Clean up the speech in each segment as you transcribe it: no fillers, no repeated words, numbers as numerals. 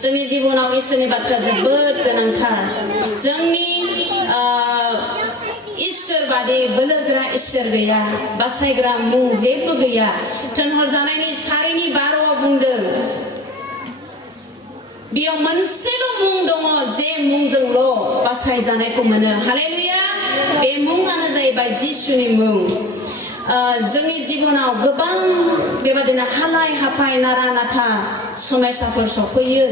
जोंनि जिबनाव इसोरनि बाथ्रा जोबोद गोनांथार जोंनि इसोर बादि बोलोग्रा इसोर गैया बासायग्रा मुं जेबो गैया थोनहरजानायनि सारिनि 12 बुंदों बेयाव मोनसेल' मुं दङ जे मुंजोंल' बासायजानायखौ मोनो हालेलुया बे मुङानो जाहैबाय जिसुनि मुं जोंनि जिबनाव गोबां बेबादिनो हालाय हाफाय नारा नाथा समयसाफोर सफैयो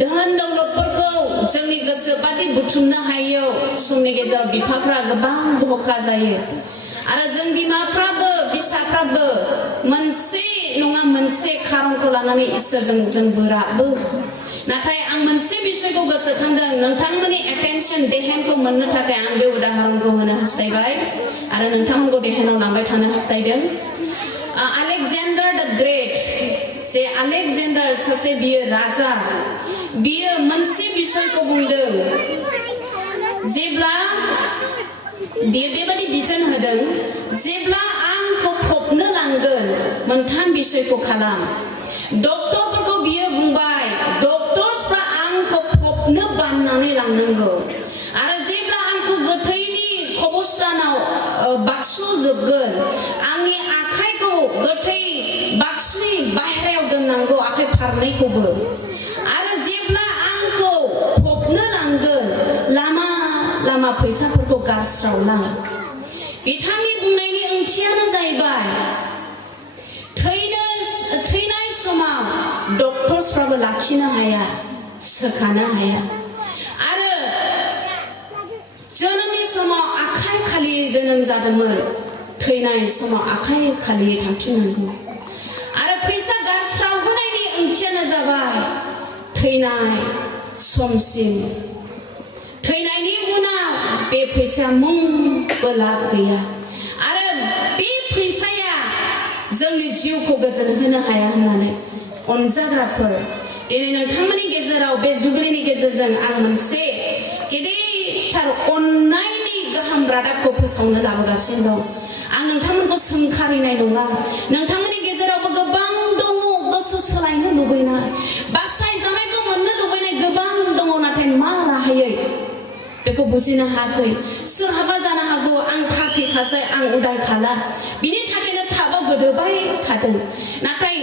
धोन दौलतफोरखौ जोंनि गोसो बादि बुथुमनो हायो समनि गेजेराव बिफाफ्रा गोबां धोखा जायो आरो जों बिमाफ्राबो बिसाफ्राबो मोनसे नङा मोनसे खारनखौ लानानै इसोरजों जों बोराबो नाथाय आं मोनसे बिषयखौ गोसोखांदों नोंथांमोननि एटेनसन देहेनखौ मोननो थाखाय आं बे उदाहरणखौ होनो हास्थायबाय आरो नोंथांमोनखौ देहेनाव लांबाय थानो हास्थायदों आलेकजेन्डार द ग्रेट जे आलेकजेन्डार सासे बियो राजा बियो मोनसे बिषयखौ बुंदों जेब्ला बियो बेबादि बिथोन होदों जेब्ला आंखौ फबनो लांगोन मोनथाम बिषयखौ खालाम डक्टरफोरखौ बियो बुंबाय डक्टर्सफ्रा आंखौ फबनो बाननानै लांनांगौ आरो जेब्ला आंखौ गोथैनि कबरस्थानाव बाक्सुजोबगोन आंनि आखाइखौ गोथै बाक्सुनि बाहेरायाव दोननांगौ आखाइ फारनैखौबो आरो जेब्ला आंखौ फबनो लांगोन लामा लामा फैसाफोरखौ गारस्रावलां बिथांनि बुंनायनि ओंथियानो जाहैबाय थैनाय समाव डक्टर्सफ्राबो लाखिनो हाया सोखानो हाया आरो जोनोमनि समाव आखाइ खालि जोनोम जादोंमोन थैनाय समाव आखाइ खालि थांफिननांगौ आरो फैसा गारस्रावहोनायनि ओंथियानो जाबाय थैनाय समसिम थैनायनि उनाव बे फैसाया मुंबो लाब गैया आरो बे फैसाया जोंनि जिउखौ गोजोन होनो हाया होननानै अनजाग्राफोर दिनै नोंथांमोननि गेजेराव बे जुबिलिनि गेजेरजों आं मोनसे गिदिरथार अननायनि गाहाम रादाबखौ फोसावनो लाबोगासिनो दं आं नोंथांमोनखौ सोंखारिनाय नङा नोंथांमोननि गेजेरावबो गोबां दङ गोसो सोलायनो लुबैनाय बासायजानायखौ मोननो लुबैनाय गोबां दङ नाथाय मा राहायै बेखौ बुजिनो हायाखै सोरहाबा जानो हागौ आं फाखिखासै आं उदाय खाला बिनि थाखायनो पापाव गोदोबाय थादों नाथाय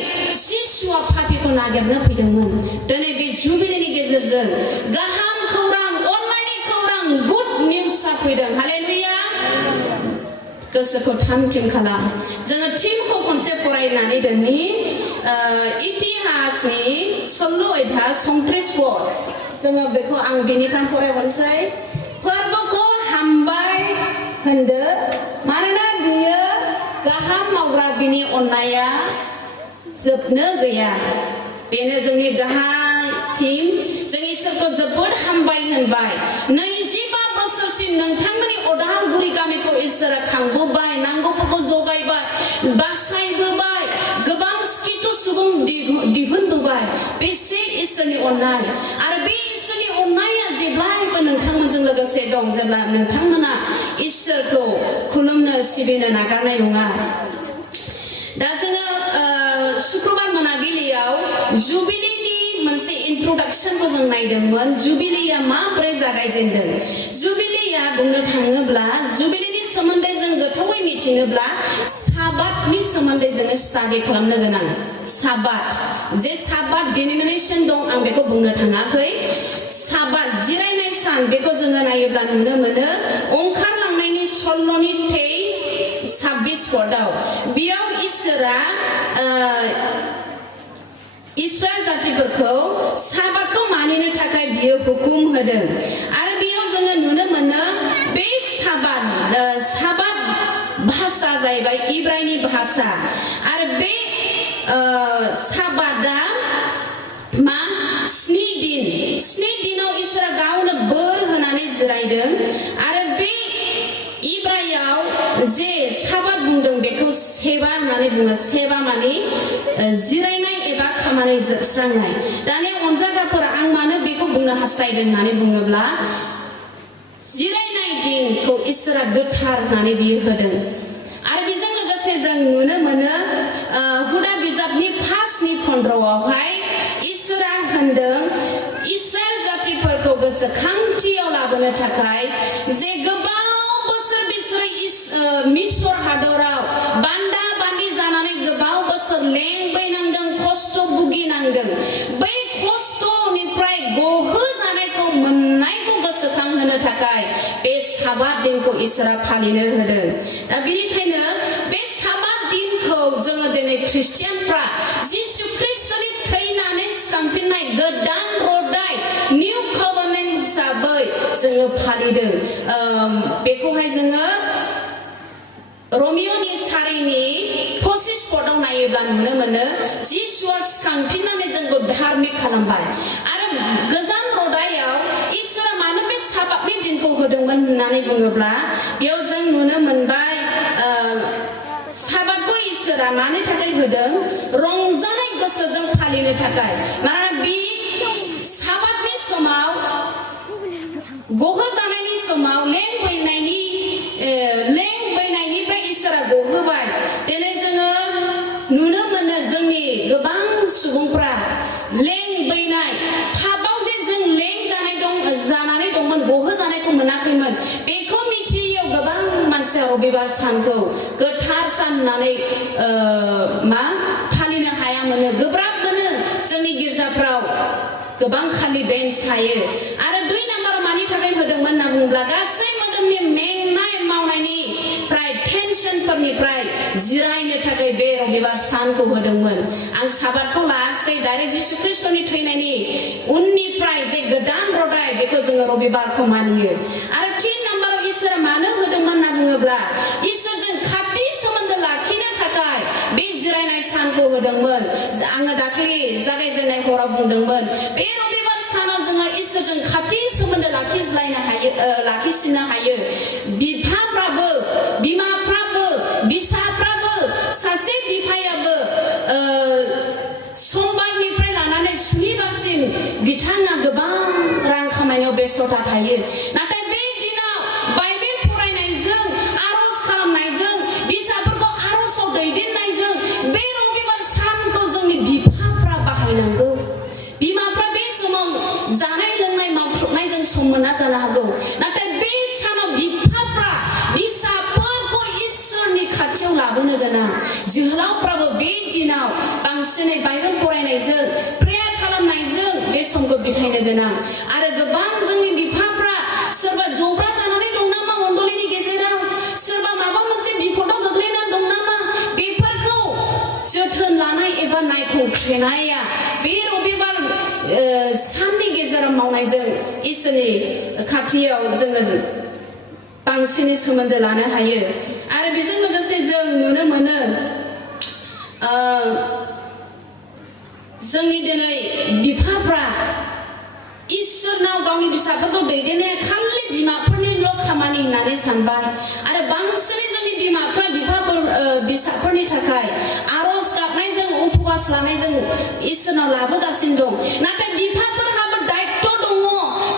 जिसुआ पापिखौ नागिरनो फैदोंमोन दिनै बे जुबिलिनि गेजेरजों गाहाम खौरां अननायनि खौरां गुड निउसआ फैदों हालेलुया गोसोखौ थाम-थिम खालाम जोङो टिमखौ खनसे फरायनानै दोननि इतिहासनि 16 अध्याय 29 पद जोङो बेखौ आं बिनिफ्राय फरायहरसै फोरबोखौ हामबाय होनदो मानोना बियो गाहाम मावग्रा बिनि अननाया जोबनो गैया बेनो जोंनि गाहाय टीम जों इसोरखौ जोबोद हामबाय होनबाय 25 बोसोरसिम नोंथांमोननि अदालगुरि गामिखौ इसोरा खांबोबाय नांगौफोरखौ जगायबाय बासायबोबाय गोबां स्किटु सुबुं दिहुनबोबाय बेसे इसोरनि अननाय आरो बे इसोरनि अननाया जेब्लायबो नोंथांमोनजों लोगोसे दं जेब्ला नोंथांमोना इसोरखौ खुलुमनो सिबिनो नागारनाय नङा दा जोङो शुक्रबार मोनाबिलियाव जुबिलिनि मोनसे इन्ट्रोडक्शनखौ जों नायदोंमोन जुबिलिया माब्रै जागायजेनदों जुबिलिया बुंनो थाङोब्ला जुबिलिनि सोमोन्दै जों गोथौयै मिथिनोब्ला साबातनि सोमोन्दै जोङो स्टाडि खालामनो गोनां साबात जे साबात डिनोमिनेशन दं आं बेखौ बुंनो थाङाखै साबात जिरायनाय सान बेखौ जोङो नायोब्ला नुनो मोनो ओंखारलांनायनि सल्लनि 26 पदआव बेयाव इसोरा इस्राएल जातिफोरखौ साबातखौ मानिनो थाखाय बियो हुकुम होदों आरो बेयाव जोङो नुनो मोनो बे साबात भाषा जाहैबाय इब्रायनि भाषा आरो बे साबातआ मा 7 दिनाव इसोरा गावनो बोर होनानै जिरायदों आरो बे इब्रायाव जे साबात बुंदों बेखौ सेबा होननानै बुङो सेबा माने जिरायनाय एबा खामानि जोबस्रांनाय दानिया अनजाग्राफोरा आं मानो बेखौ बुंनो हास्थायदों होननानै बुङोब्ला जिरायनाय दिनखौ इसोरा गोथार होननानै बियो होदों आरो बेजों लोगोसे जों नुनो मोनो हुदा बिजाबनि 5:15 इसोरा होनदों इस्राएल जातिफोरखौ गोसोखांथियाव लाबोनो थाखाय जे गोबाव बोसोर बिसोरो मिस्र हादराव बान्दा बान्दि जानानै गोबाव बोसोर लेंबैनांदों खस्थ' भुगिनांदों बै खस्थ'निफ्राय गहोजानायखौ मोननायखौ गोसोखांहोनो थाखाय बे साबात दिनखौ इसोरा फालिनो होदों दा बेनिखायनो बे साबात दिनखौ जोङो दिनै ख्रिस्टियानफ्रा जिसु ख्रिस्टनि थैनानै सिखांफिननाय गोदान रदाय निउ कभेनेन्ट हिसाबै जोङो फालिदों बेखौहाय जोङो रमिय'नि 4:25 पदआव नायोब्ला नुनो मोनो जिसुआ सिखांफिननानै जोंखौ धार्मिक खालामबाय आरो गोजाम रदायाव इसोरा मानो बे साबातनि दिनखौ होदोंमोन होननानै बुङोब्ला बेयाव जों नुनो मोनबाय साबातखौ इसोरा मानो थाखाय होदों रंजानाय गोसोजों फालिनो थाखाय मानोना बे साबातनि समाव गहोजानायनि समाव लेंबैनायनिफ्राय इसोरा गहोबाय दिनै जोङो नुनो मोनो जोंनि गोबां सुबुंफ्रा लेंबैनाय पापाव जे जों जानानै दंमोन गहोजानायखौ मोनाखैमोन बेखौ मिथियैयाव गोबां मानसिया रबिबार सानखौ गोथार सान होननानै फालिनो हायामोन गोब्राब मोनो जोंनि गिर्जाफ्राव गोबां खालि बेन्च थायो आरो 2 नाम्बाराव मानि थाखाय होदोंमोन होनना बुङोब्ला गासै मोदोमनि मेंनाय मावनायनिफ्राय टेनसनफोरनिफ्राय जिरायनो थाखाय बे रबिबार सानखौ होदोंमोन आं साबातखौ लायाखै डाइरेक्ट जिसु ख्रिस्टनि थैनायनि उननिफ्राय जे गोदान रदाय बेखौ जोङो रबिबारखौ मानियो आरो 3 नाम्बाराव इसोरा मानो होदोंमोन होनना बुङोब्ला इसोरजों खाथि सोमोन्दो लाखिनो थाखाय बे जिरायनाय सानखौ होदोंमोन आङो दाखालि जागायजेननाय हराव बुंदोंमोन बे रबिबार सानाव जोङो इसोरजों खाथि सोमोन्दो लाखिसिननो हायो बिफाफ्राबो बिमाफ्राबो बिसाफ्राबो सासे बिफायाबो समबारनिफ्राय लानानै सुनिबारसिम बिथाङा गोबां रां खामायनायाव बेस्थ'ता थायो नाथाय बे दिनाव बाइबेल फरायनायजों आर'ज खालामनायजों बिसाफोरखौ आर'जआव दैदेननायजों बे रबिबार सानखौ जोंनि बिफाफ्रा बाहायनांगौ बिमाफ्रा बे समाव जानाय लोंनाय मावथ्र'बनायजों सम मोना जानो हागौ नाथाय बे सानाव बिफाफ्रा बिसाफोरखौ इसोरनि खाथियाव लाबोनो गोनां जोहोलावफ्राबो बे दिनाव बांसिनै बाइबेल फरायनायजों प्रेयार खालामनायजों बे समखौ बिथायनो गोनां आरो गोबां जोंनि बिफाफ्रा सोरबा जब्रा जानानै दं नामा मण्डलिनि गेजेराव सोरबा माबा मोनसे बिपदाव गोग्लैनानै दं नामा बेफोरखौ जोथोन लानाय एबा नायखंख्रेनाया बे रबिबार साननि गेजेराव मावनायजों इसोरनि खाथियाव जोङो बांसिनै सोमोन्दो लानो हायो आरो बेजों लोगोसे जों नुनो मोनो जोंनि दिनै बिफाफ्रा इसोरनाव गावनि फिसाफोरखौ दैदेननाया खालि बिमाफोरनिल' खामानि होननानै सानबाय आरो बांसिनै जोंनि बिमाफ्रा बिसाफोरनि थाखाय आर'ज गाबनायजों उपवास लानायजों इसोरनाव लाबोगासिनो दं नाथाय बिफाफोरहाबो दायित्व दङ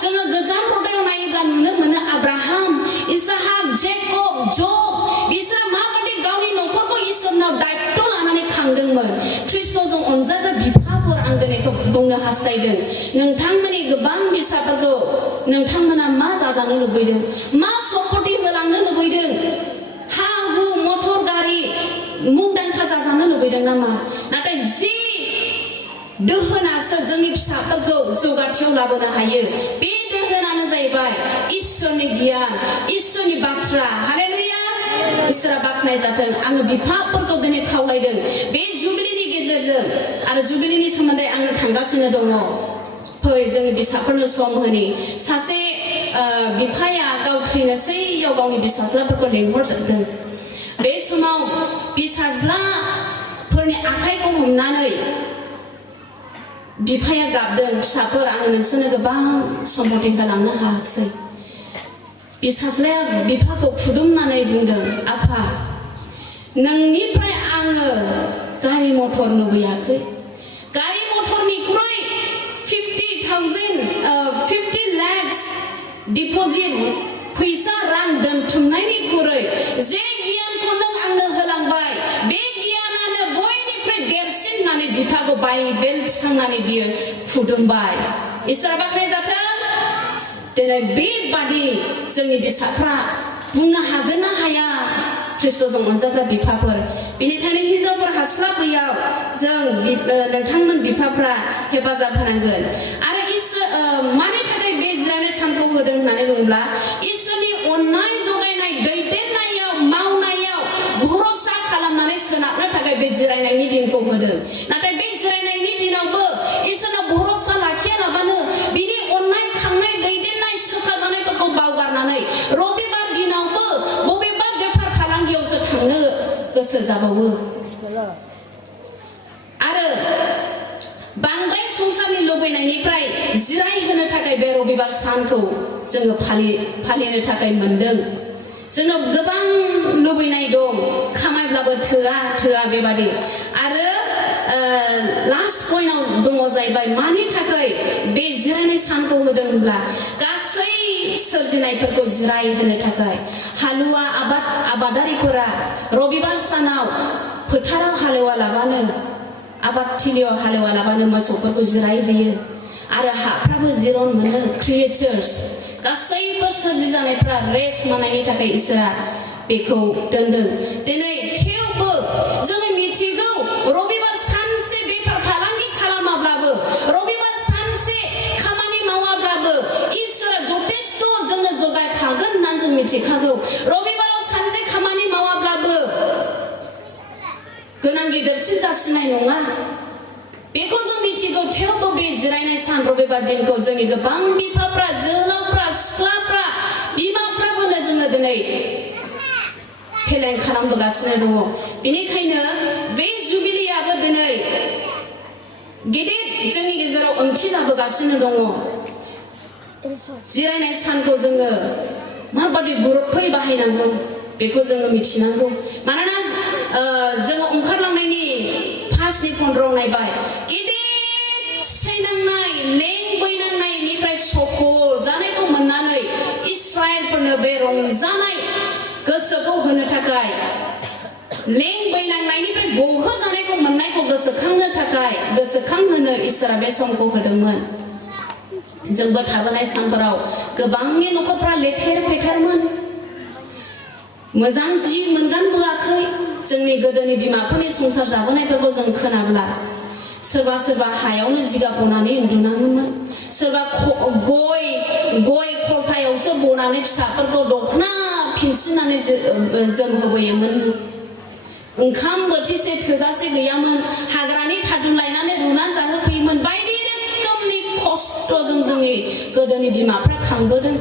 जोङो गोजाम रदायाव नायोब्ला नुनो मोनो आब्राहाम इसहाक जेकब जब बिसोरो माबायदि गावनि न'खरखौ इसोरनाव दायित्व लानानै खांदोंमोन ख्रिस्ट'जों अनजाग्रा बिफाफोर आं दिनैखौ बुंनो हास्थायदों नोंथांमोननि गोबां बिसाफोरखौ नोंथांमोना मा जाजानो लुबैदों मा सम्पति होलांनो लुबैदों हा हु मटर गारि मुंदांखा जाजानो लुबैदों नामा नाथाय जि दोहोनासो जोंनि फिसाफोरखौ जौगाथियाव लाबोनो हायो बे दोहोनानो जाहैबाय इसोरनि गियान इसोरनि बाथ्रा हालेलुया इसोरा बाख्नाय जाथों आङो बिफाफोरखौ दिनै खावलायदों बे जुबिलिनि गेजेरजों आरो जुबिलिनि सोमोन्दै आङो थांगासिनो दङ फै जोंनि बिसाफोरनो सम होनि सासे बिफाया गाव थैनोसैयाव गावनि बिसाज्लाफोरखौ लेंहरजोबदों बे समाव बिसाज्लाफोरनि आखाइखौ हमनानै बिफाया गाबदों फिसाफोर आङो नोंसोरनो गोबां सम्पति होलांनो हायाखिसै बिसाज्लाया बिफाखौ खुदुमनानै बुंदों आफा नोंनिफ्राय आङो गारि मटर लुबैयाखै गारि मटरनिख्रुइ 50 lakhs डिप'जिट फैसा रां दोनथुमनायनिख्रुइ जे गियानखौ नों आंनो होलांबाय बे गियानानो बयनिख्रुइ देरसिन होननानै बिफाखौ बाइबेल थिखांनानै बियो फुदुंबाय इसोरा बाख्नाय जाथों दिनै बेबादि जोंनि बिसाफ्रा बुंनो हागोन ना हाया ख्रिस्ट'जों अनजाग्रा बिफाफोर बेनिखायनो हिनजावफोर हास्लाबैयाव जों नोंथांमोन बिफाफ्रा हेफाजाब होनांगोन आरो मानि थाखाय बे जिरायनाय सानखौ होदों होननानै बुङोब्ला इसोरनि अननाय जगायनाय दैदेननायाव मावनायाव भरसा खालामनानै सोनारनो थाखाय बे जिरायनायनि दिनखौ होदों नाथाय बे जिरायनायनि दिनावबो इसोरनाव भरसा लाखियालाबानो बिनि अननाय खांनाय दैदेननाय सोखा जानायफोरखौ बावगारनानै रबिबार दिनावबो बबेबा बेफार फालांगियावसो थांनो गोसो जाबावो आरो बांद्राय संसारनि लुबैनायनिफ्राय जिरायहोनो थाखाय बे रबिबार सानखौ जोङो फालिनो थाखाय मोनदों जोंनाव गोबां लुबैनाय दं खामायब्लाबो थोआ बेबादि आरो लास्ट पइन्टआव दङ जाहैबाय मानि थाखाय बे जिरायनाय सानखौ होदों होनब्ला गासै सोरजिनायफोरखौ जिरायहोनो थाखाय हालुवा आबादारिफोरा रबिबार सानाव फोथाराव हालेवालाबानो आबादथिलियाव हालेवालाबानो मोसौफोरखौ जिरायहोयो आरो हाफ्राबो जिरन मोनो क्रिएटर्स गासैबो सोरजिजानायफ्रा रेस्ट मोननायनि थाखाय इसोरा बेखौ दोनदों दिनै थेवबो जोङो मिथिगौ रबिबार सानसे बेफार फालांगि खालामाब्लाबो रबिबार सानसे खामानि मावाब्लाबो इसोरा जथेस्थ जोंनो जगायखागोन होननानै जों मिथिखागौ रबिबाराव सानसे खामानि मावाब्लाबो गोनां गिदिरसिन जासिनाय नङा बेखौ जों मिथिगौ थेवबो बे जिरायनाय सान रबिबार दिनखौ जोंनि गोबां बिफाफ्रा जोहोलावफ्रा सिख्लाफ्रा बिमाफ्राबोनो जोङो दिनै फेलें खालामबोगासिनो दङ बेनिखायनो बे जुबिलियाबो दिनै गिदिर जोंनि गेजेराव ओंथि लाबोगासिनो दङ जिरायनाय सानखौ जोङो माबादि गुरुत्वयै बाहायनांगौ बेखौ जोङो मिथिनांगौ मानोना जोङो ओंखारलांनायनि 5:15 नायबाय गिदिर सैनांनाय लेंबैनांनायनिफ्राय सखल जानायखौ मोननानै इस्राएलफोरनो बे रंजानाय गोसोखौ होनो थाखाय लेंबैनांनायनिफ्राय गहोजानायखौ मोननायखौ गोसोखांहोनो इसोरा बे समखौ होदोंमोन जोंबो थाबोनाय सानफोराव गोबांनि न'खरफ्रा लेथेर फेथेरमोन मोजां जि मोनगानबोआखै जोंनि गोदोनि बिमाफोरनि संसार जाबोनायफोरखौ जों खोनाब्ला सोरबा हायावनो जिगाब बनानै उन्दुनाङोमोन सोरबा गय खलथायावसो बनानै फिसाफोरखौ दखना फिनसिनानै जोमहोबोयोमोन ओंखाम बोथिसे थोजासे गैयामोन हाग्रानि थादुन लायनानै रुनानै जाहोफैयोमोन बायदि रोखोमनि खस्थ'जों जोंनि गोदोनि बिमाफ्रा खांबोदों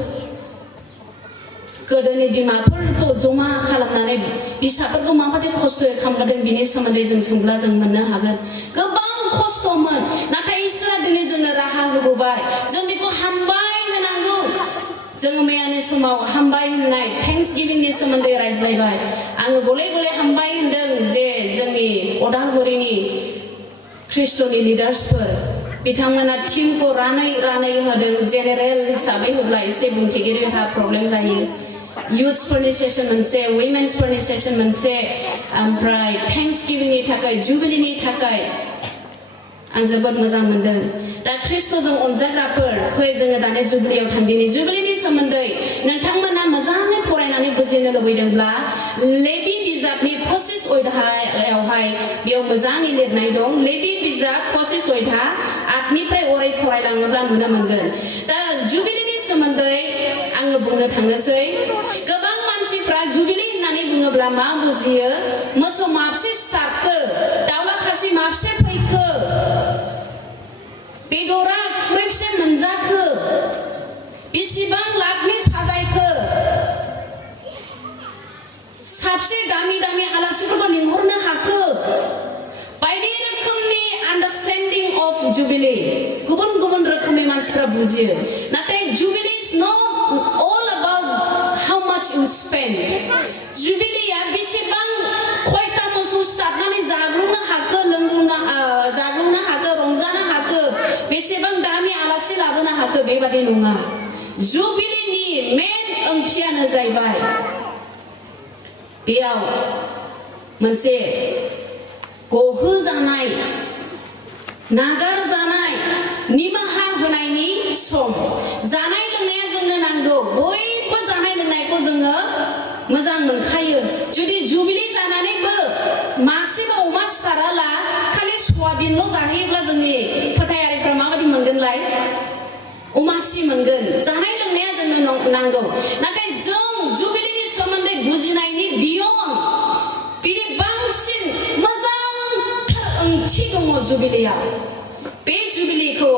गोदोनि बिमाफोरखौ जमा खालामनानै फिसाफोरखौ माबादि खस्थ'यै खालामबोदों बिनि सोमोन्दै जों सोंब्ला जों मोननो हागोन गोबां खस्थ'मोन नाथाय इसोरा दिनै जोंनो राहा होबोबाय जों बेखौ हामबाय होनांगौ जों मैयानि समाव हामबाय होननाय थेंक्स गिभिंनि सोमोन्दै रायज्लायबाय आङो गले हामबाय होनदों जे जोंनि अदालगुरिनि ख्रिस्ट'नि लिडार्सफोर बिथांमोना टीमखौ रानै होदों जेनेरेल हिसाबै होब्ला एसे बुंथिगिरिहा प्रब्लेम जायो युथ्सफोरनि सेसन मोनसे वुमेन्सफोरनि सेसन मोनसे ओमफ्राय थेंक्स गिभिंनि थाखाय जुबिलिनि थाखाय आं जोबोद मोजां मोनदों दा ख्रिस्ट'जों अनजाग्राफोर फै जोङो दानि जुबिलियाव थांदिनि जुबिलिनि सोमोन्दै नोंथांमोना मोजाङै फरायनानै बुजिनो लुबैदोंब्ला लेबि बिजाबनि 25 अध्यायावहाय बेयाव मोजाङै लिरनाय दं लेबि बिजाब 25 अध्याय 8निफ्राय अराय फरायलाङोब्ला नुनो मोनगोन दा जुबिलिनि सोमोन्दै आङो बुंनो थांनोसै गोबां मानसिफ्रा जुबिलि होननानै बुङोब्ला मा बुजियो मोसौ माबसे स्टार्टखो दाउला खासि माबसे फैखो बेदरा खुरैबसे मोनजाखो बेसेबां लाखनि साजायखो साबसे दामि आलासिफोरखौ लिंहरनो हाखो बायदि रोखोमनि आन्डारस्टेन्डिं अफ जुबिली गुबुन रोखोमनि मानसिफ्रा बुजियो नाथाय jubilee is not all about how much you spend जुबिलीया बेसेबां खयथा मोसौ स्टार्टनानै जाग्लुंनो हाखो जाग्लुंनो हाखो रंजानो हाखो बेसेबां दामि आलासि लाबोनो हाखो बेबादि नङा जुबिलीनि मेन ओंथियानो जाहैबाय बेयाव मोनसे गहोजानाय नागारजानाय निमाहा होनायनि सम जानाय लोंनाया जोंनो नांगौ बयबो जानाय लोंनायखौ जोङो मोजां मोनखायो जुदि जुबिलि जानानैबो मासेबो अमा सिथाराला खालि सयाबिनल' जाहैयोब्ला जोंनि फोथायारिफ्रा माबायदि मोनगोनलाय अमासि मोनगोन जानाय लोंनाया जोंनो नांगौ नाथाय जों जुबिलिनि सोमोन्दै बुजिनायनि बियन बिनि बांसिन मोजांथार ओंथि दङ जुबिलियाव बे जुबिलिखौ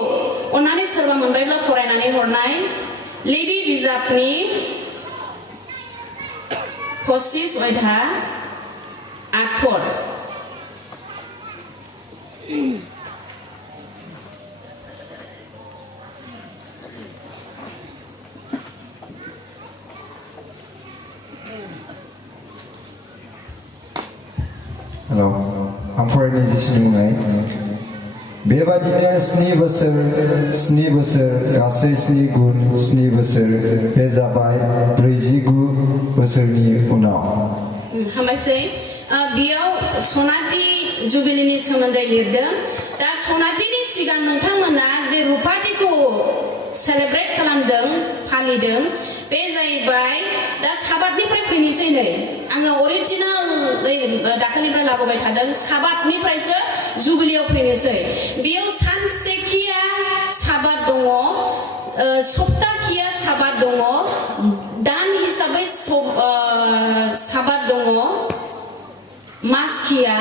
अन्नानै सोरबा मोनबायब्ला फरायनानै हरनाय लेबि बिजाबनि 25 अध्याय 8 पद Hello, I'm faraयनाय जिसुनि मुङै बेबादिनो 7 बोसोर गासै 7 गुन 7 बोसोर बे जाबाय 49 बोसोरनि उनाव हामबायसै बेयाव सनाथि जुबिलिनि सोमोन्दै लिरदों दा सनाथिनि सिगां नोंथांमोना जे रुपाथिखौ सेलेब्रेट खालामदों फालिदों बे जाहैबाय दा साबातनिफ्राय फैनोसै नै आङो अरिजिनाल दाखालिनिफ्राय लाबोबाय थादों साबातनिफ्रायसो जुबिलियाव फैनोसै बेयाव सानसेखिया साबात दङ सप्ताखिया साबात दङ दान हिसाबै साबात दङ मासखिया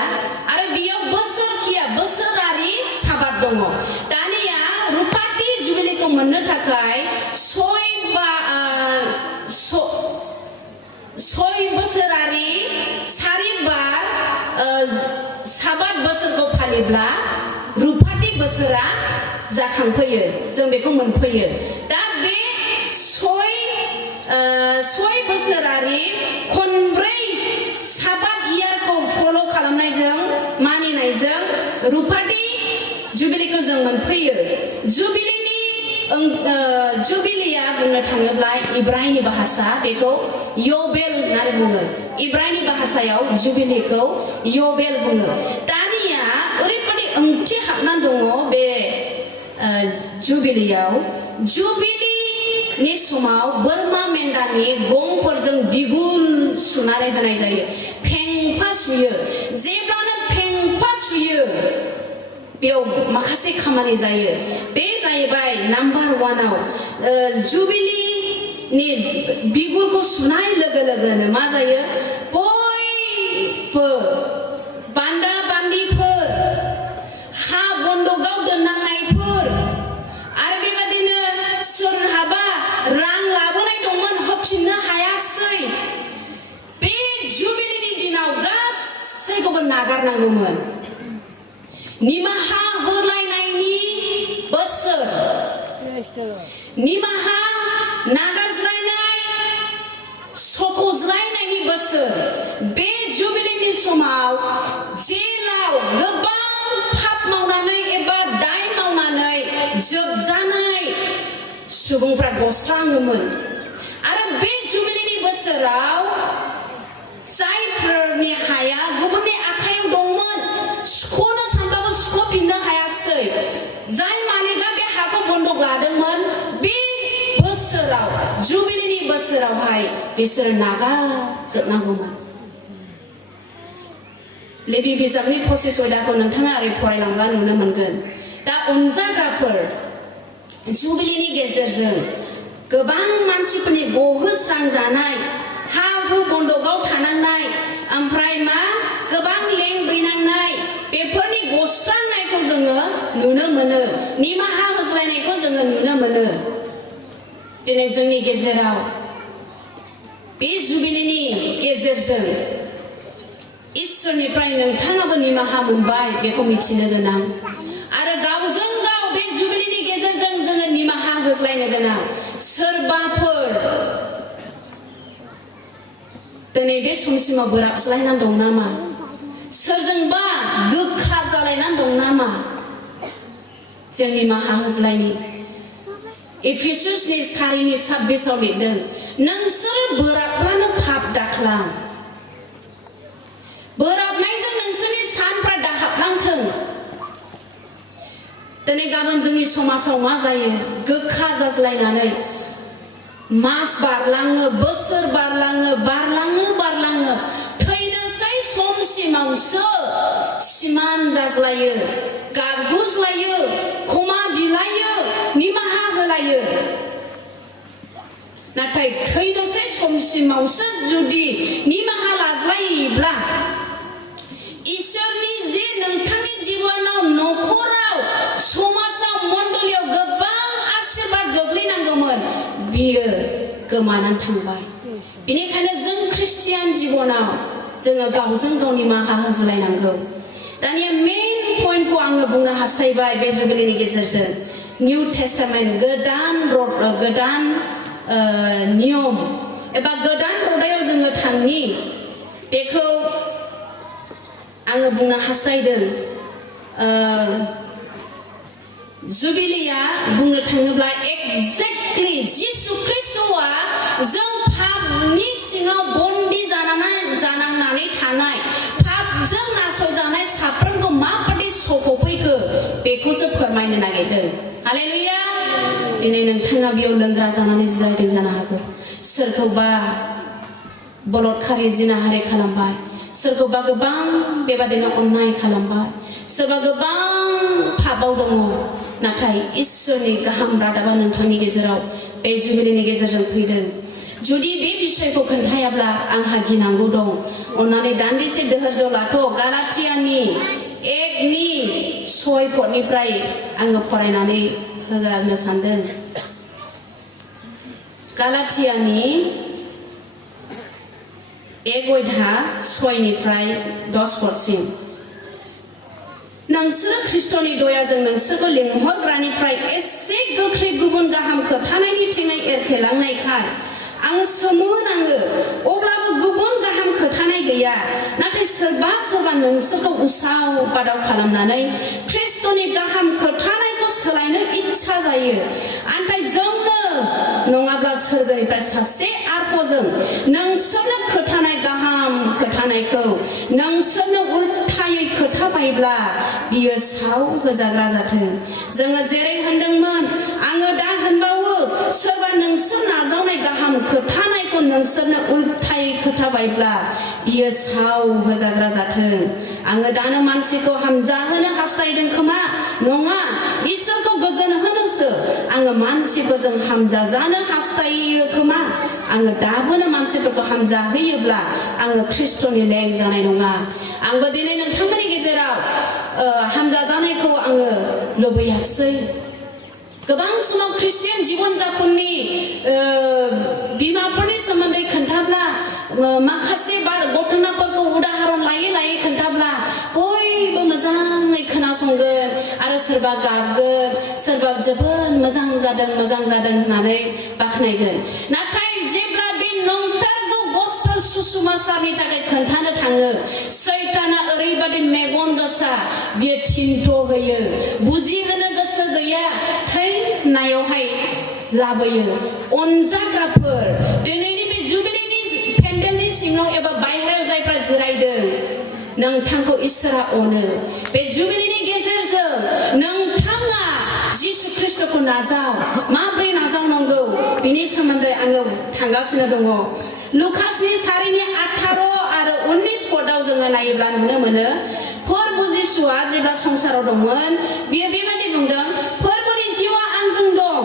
आरो बेयाव बोसोरखिया बोसोरारि साबात दङ दानिया रुपाथि जुबिलिखौ मोननो थाखाय 6 बोसोरारि सारिबार साबात बोसोरखौ फालिब्ला रुपाथि बोसोरा जाखांफैयो जों बेखौ मोनफैयो दा बे 6 बोसोरारि खनब्रै साबात इयारखौ फल' खालामनायजों मानिनायजों रुपाथि जुबिलिखौ जों मोनफैयो जुबिलिया बुंनो थाङोब्ला इब्राहिमनि भाषा बेखौ यबेल होननानै बुङो इब्राहिमनि भाषायाव जुबिलिखौ यबेल बुङो दानिया ओरैबायदि ओंथि हाबनानै दङ बे जुबिलियाव जुबिलिनि समाव बोरमा मेन्दानि गंफोरजों बिगुर सुनानै होनाय जायो फेंफा सुयो जेब्लानो फेंफा सुयो बेयाव माखासे खामानि जायो बे जाहैबाय नाम्बार 1 आव जुबिलिनि बिगुरखौ सुनाय लोगो लोगोनो मा जायो बयबो बान्दा बान्दिफोर हा बन्दकआव दोननांनायफोर आरो बेबादिनो सोरहाबा रां लाबोनाय दंमोन होफिननो हायाखिसै बे जुबिलिनि दिनाव गासैखौबो नागारनांगौमोन निमाहा होलायनायनि बोसोर निमाहा नागारज्लायनाय सख'ज्लायनायनि बोसोर बे जुबिलिनि समाव जेलाव गोबां पाप मावनानै एबा दाय मावनानै जोबजानाय सुबुंफ्रा गस्राङोमोन आरो बे जुबिलिनि बोसोराव जायफोरनि हाया गुबुननि आखायाव दंमोन सुख'नो सानबाबो सुख'फिननो हायाखिसै जाय मालिकआ बे हाखौ बन्दक लादोंमोन बे बोसोराव जुबिलिनि बोसोरावहाय बिसोर नागारजोबनांगौमोन लेबि बिजाबनि 25 अध्यायखौ नोंथाङा ओरै फरायलांब्ला नुनो मोनगोन दा अनजाग्राफोर जुबिलिनि गेजेरजों गोबां मानसिफोरनि गहोस्रांजानाय हा हु बन्दकआव थानांनाय ओमफ्राय मा गोबां लेंबैनांनाय बेफोरनि गस्रांनायखौ जोङो नुनो मोनो निमाहा होज्लायनायखौ जोङो नुनो मोनो दिनै जोंनि गेजेराव बे जुबिलिनि गेजेरजों इसोरनिफ्राय नोंथाङाबो निमाहा मोनबाय बेखौ मिथिनो गोनां आरो गावजों गाव बे जुबिलिनि गेजेरजों जोङो निमाहा होज्लायनो गोनां सोरबाफोर दिनै बे समसिमाव बोराबज्लायनानै दं नामा सोरजोंबा गोखा जालायनानै दं नामा जों निमाहा होज्लायनि एफेसुसनि 4:26 आव लिरदों नोंसोर बोराबब्लानो पाप दाखालाम बोराबनायजों नोंसोरनि सानफ्रा दाहाबलांथों दिनै गाबोन जोंनि समाजाव मा जायो गोखा जाज्लायनानै मास बारलाङो बोसोर बारलाङो थैनोसै समसिमावसो सिमान जाज्लायो गाबगुज्लायो खमा बिलायो निमाहा होलायो नाथाय थैनोसै समसिमावसो जुदि निमाहा लाज्लायोब्ला इसोरनि जे नोंथांनि जिबनाव नखराव समाजाव मण्डलियाव गोबां आशीर्बाद गोग्लैनांगौमोन बियो गोमानानै थांबाय बेनिखायनो जों ख्रिस्टियान जिबनाव जोङो गावजों गाव निमाहा होज्लायनांगौ दानिया मेन पइन्टखौ आङो बुंनो हास्थायबाय बे जुबिलिनि गेजेरजों निउ टेस्टामेन्ट गोदान नियम एबा गोदान रदायाव जोङो थांनि बेखौ आङो बुंनो हास्थायदों जुबिलिया बुंनो थाङोब्ला एक्जेक्टलि जिसु ख्रिस्टआ जों पापनि सिङाव बन्दी जानांनानै थानाय पापजों नासयजानाय साफ्रोमखौ माबादि सफैखो बेखौसो फोरमायनो नागिरदों हालेलुया दिनै नोंथाङा बेयाव लोंग्रा जानानै जिरायदों जानो हागौ सोरखौबा बलात्कारि जिनाहारि खालामबाय सोरखौबा गोबां बेबादिनो अन्याय खालामबाय सोरबा गोबां पापाव दङ नाथाय इसोरनि गाहाम रादाबा नोंथांनि गेजेराव बे जुबिलिनि गेजेरजों फैदों जुदि बे बिषयखौ खोन्थायाब्ला आंहा गिनांगौ दं अन्नानै दान्दिसे दोहोरजो लाथ' गालातियानि 1:6 पदनिफ्राय आङो फरायनानै होगारनो सानदों गालातियानि 1:6 पदसिम नोंसोर ख्रिस्टनि दयाजों नोंसोरखौ लिंहरग्रानिफ्राय एसे गोख्रै गुबुन गाहाम खोथानायनि थिङै एरखेलांनायखाय आं सोमोनाङो अब्लाबो गुबुन गाहाम खोथानाय गैया नाथाय सोरबा नोंसोरखौ उसाव बादाव खालामनानै ख्रिस्टनि गाहाम खोथानायखौ सोलायनो इच्छा जायो नाथाय जोंनो नङाब्ला सोरगोनिफ्राय सासे आर्पजों नोंसोरनो खोथानाय गाहाम खोथानायखौ नोंसोरनो उल्थायै खोथाबायब्ला बियो साव होजाग्रा जाथों जोङो जेरै होनदोंमोन आङो दा होनबावो सोरबा नोंसोर नाजावनाय गाहाम खोथानायखौ नोंसोरनो उल्थायै खोथाबायब्ला बियो साव होजाग्रा जाथों आङो दानो मानसिखौ हामजाहोनो हास्थायदों खोमा नङा इसोरखौ गोजोन होनोसो आङो मानसिफोरजों हामजाजानो हास्थायो खोमा आङो दाबोनो मानसिफोरखौ हामजाहोयोब्ला आङो ख्रिस्टनि लें जानाय नङा आंबो दिनै नोंथांमोननि गेजेराव हामजाजानायखौ आङो लुबैयाखिसै गोबां समाव ख्रिस्टियान जीवन जापननि बिमाफोरनि सोमोन्दै खोन्थाब्ला माखासे घटनाफोरखौ उदाहरन लायै खोन्थाब्ला बयबो मोजाङै खोनासंगोन आरो सोरबा गाबगोन सोरबा जोबोद मोजां जादों होननानै बाख्नायगोन नाथाय जेब्ला बे नंथारगौ गस्पेल सुसमाचारनि थाखाय खोन्थानो थाङो सैताना ओरैबादि मेगन गोसा बियो थिनथ' होयो बुजिहोनो गोसो गैया थैनायावहाय लाबोयो अनजाग्राफोर दिनैनि बे जुबिलिनि पेन्डेलनि सिङाव एबा बायहेरायाव जायफ्रा जिरायदों नोंथांखौ इसोरा अनो बे जुबिलिनि गेजेरजों नोंथाङा जिसु ख्रिस्टखौ नाजाव माब्रै नाजावनांगौ बिनि सोमोन्दै आङो थांगासिनो दङ लुकासनि 4:18 आरो 19 पदआव जोङो नायोब्ला नुनो मोनो फोरबु जिसुआ जेब्ला संसाराव दंमोन बियो बेबायदि बुंदों फोरबुनि जिउआ आंजों दं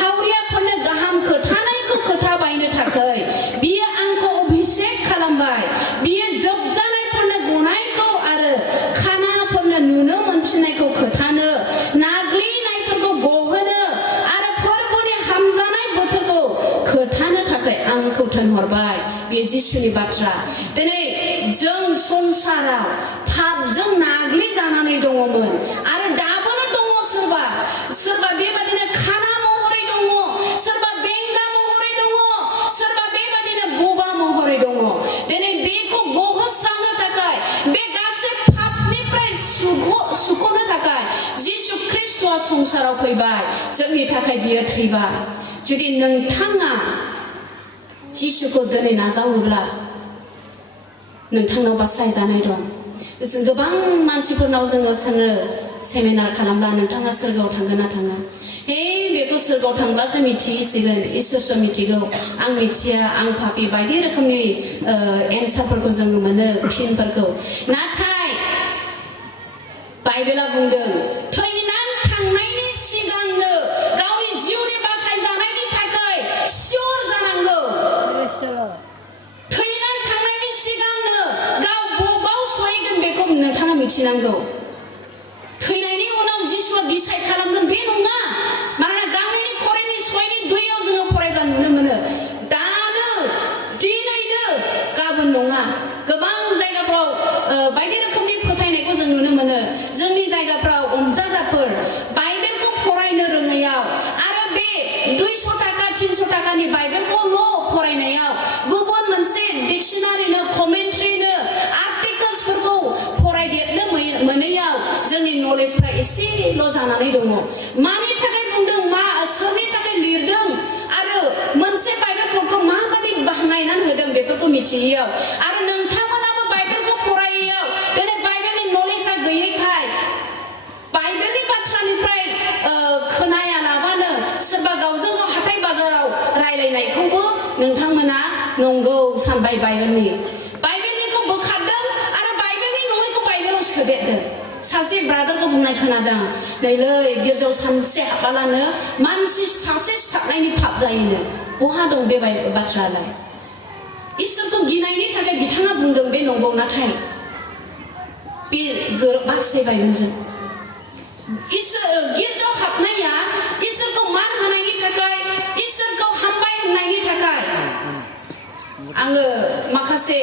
हावरियाफोरनो गाहाम खोथानायखौ खोथाबायनो थाखाय बियो आंखौ अभिषेक खालामबाय बियो जोबजानायफोरनो गनायखौ आरो खानाफोरनो नुनो मोनफिननायखौ खोथानो नाग्लिनायफोरखौ गहोनो आरो फोरबुनि हामजानाय बोथोरखौ खोथानो थाखाय आंखौ थिनहरबाय बे जिसुनि बाथ्रा दिनै जों संसाराव पापजों नाग्लिजानानै दङमोन आरो दाबोनो दङ सोरबा बेबादिनो खाना महरै दङ सोरबा बेंगा महरै दङ सोरबा बेबादिनो बोबा महरै दङ दिनै बेखौ गहोस्रांनो थाखाय बे गासै पापनिफ्राय सुख'नो थाखाय जिसु ख्रिस्टआ संसाराव फैबाय जोंनि थाखाय बियो थैबाय जुदि नोंथाङा जिसुखौ दिनै नाजावोब्ला नोंथांनाव बासायजानाय दं गोबां मानसिफोरनाव जोङो सोङो सेमिनार खालामब्ला नोंथाङा सोरगोआव थांगोन ना थाङा हे बेखौ सोरगोआव थांब्लासो मिथिसिगोन इसोरसो मिथिगौ आं मिथिया आं पापि बायदि रोखोमनि एन्सारफोरखौ जोङो मोनो फिनफोरखौ नाथाय बाइबेला बुंदों थैनानै थांनायनि सिगांनो गावनि जिउनि बासायजानायनि थाखाय सियर जानांगौ थैनानै थांनायनि सिगांनो गाव बबाव सहैगोन बेखौ नोंथाङा मिथिनांगौ थैनायनि उनाव जिसुआ डिसाइड खालामगोन बे नङा मानोना गावनि खर'नि सयनि दुइयाव जोङो फरायब्ला नुनो मोनो दानो दिनैनो गाबोन नङा गोबां जायगाफ्राव बायदि रोखोमनि फोथायनायखौ जों नुनो मोनो जोंनि जायगाफ्राव अनजाग्राफोर बाइबेलखौ फरायनो रोङैयाव आरो बे 200 थाखा 300 थाखानि बाइबेलखौल' फरायनायाव गुबुन मोनसे डिक्सनारिनो कमेन्ट्रिनो आर्टिकल्सफोरखौ फरायदेरनो मोनैयाव जोंनि नलेजफ्रा एसेल' जानानै दङ मानि थाखाय बुंदों मा सोरनि थाखाय लिरदों आरो मोनसे बाइबेलखौ माबादि बानायनानै होदों बेफोरखौ मिथियैयाव आरो नोंथांमोनाबो बाइबेलखौ फरायैयाव दिनै बाइबेलनि नलेजआ गैयैखाय बाइबेलनि बाथ्रानिफ्राय खोनायालाबानो सोरबा गावजों गाव हाथाय बाजाराव रायलायनायखौबो नोंथांमोना नंगौ सानबाय बाइबेलनिखौ बोखारदों आरो बाइबेलनि नङैखौ बाइबेलाव सोदेरदों सासे ब्रादारखौ बुंनाय खोनादों नैलै गिर्जायाव सानसे हाबालानो मानसि सासे सिथाबनायनि पाप जायोनो बहा दं बे बाथ्रायालाय इसोरखौ गिनायनि थाखाय बिथाङा बुंदों बे नंगौ नाथाय बे बाक्सायबायमोन जों गिर्जायाव हाबनाया इसोरखौ मान होनायनि थाखाय इसोरखौ हामबाय होननायनि थाखाय आङो माखासे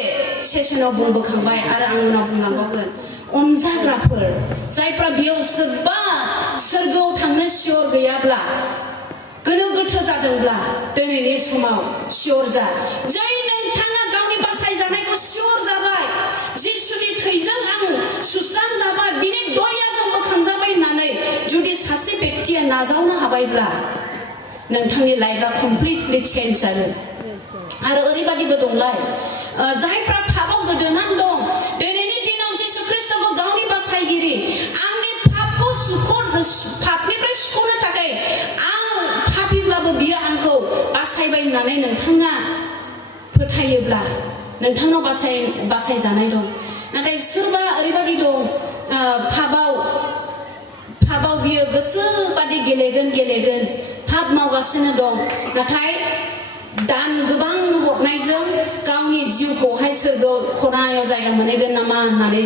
सेसनाव बुंबोखांबाय आरो आं उनाव बुंलांबावगोन अनजाग्राफोर जायफ्रा बेयाव सोरबा सोरगोआव थांनो सियर गैयाब्ला गोनो गोथो जादोंब्ला दिनैनि समाव सियर जा जै नोंथाङा गावनि बासायजानायखौ सियर जाबाय जिसुनि थैजों आं सुस्रां जाबाय बिनि दयाजों बोखांजाबाय होननानै जुदि सासे बेक्तिया नाजावनो हाबायब्ला नोंथांनि लाइफआ कमप्लिटलि चेन्ज जागोन आरो ओरैबादिबो दंलाय जायफ्रा पापाव गोदोनानै दं दिनैनि दिनाव जिसु ख्रिस्टखौ गावनि बासायगिरि आंनि पापनिफ्राय सुख'नो थाखाय आं पापिब्लाबो बियो आंखौ बासायबाय होननानै नोंथाङा फोथायोब्ला नोंथांनाव बासायजानाय दं नाथाय सोरबा ओरैबादि दं पापाव बियो गोसोबादि गेलेगोन पाप मावगासिनो दं नाथाय दान गोबां हरनायजों गावनि जिउखौहाय सोरगोआव खनायाव जायगा मोनहैगोन नामा होननानै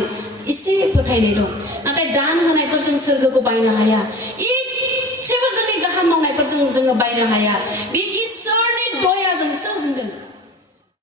एसे फोथायनाय दं नाथाय दान होनायफोरजों सोरगोखौ बायनो हाया इसेबो जोंनि गाहाम मावनायफोरजों जोङो बायनो हाया बे इसोरनि दयाजोंसो होनदों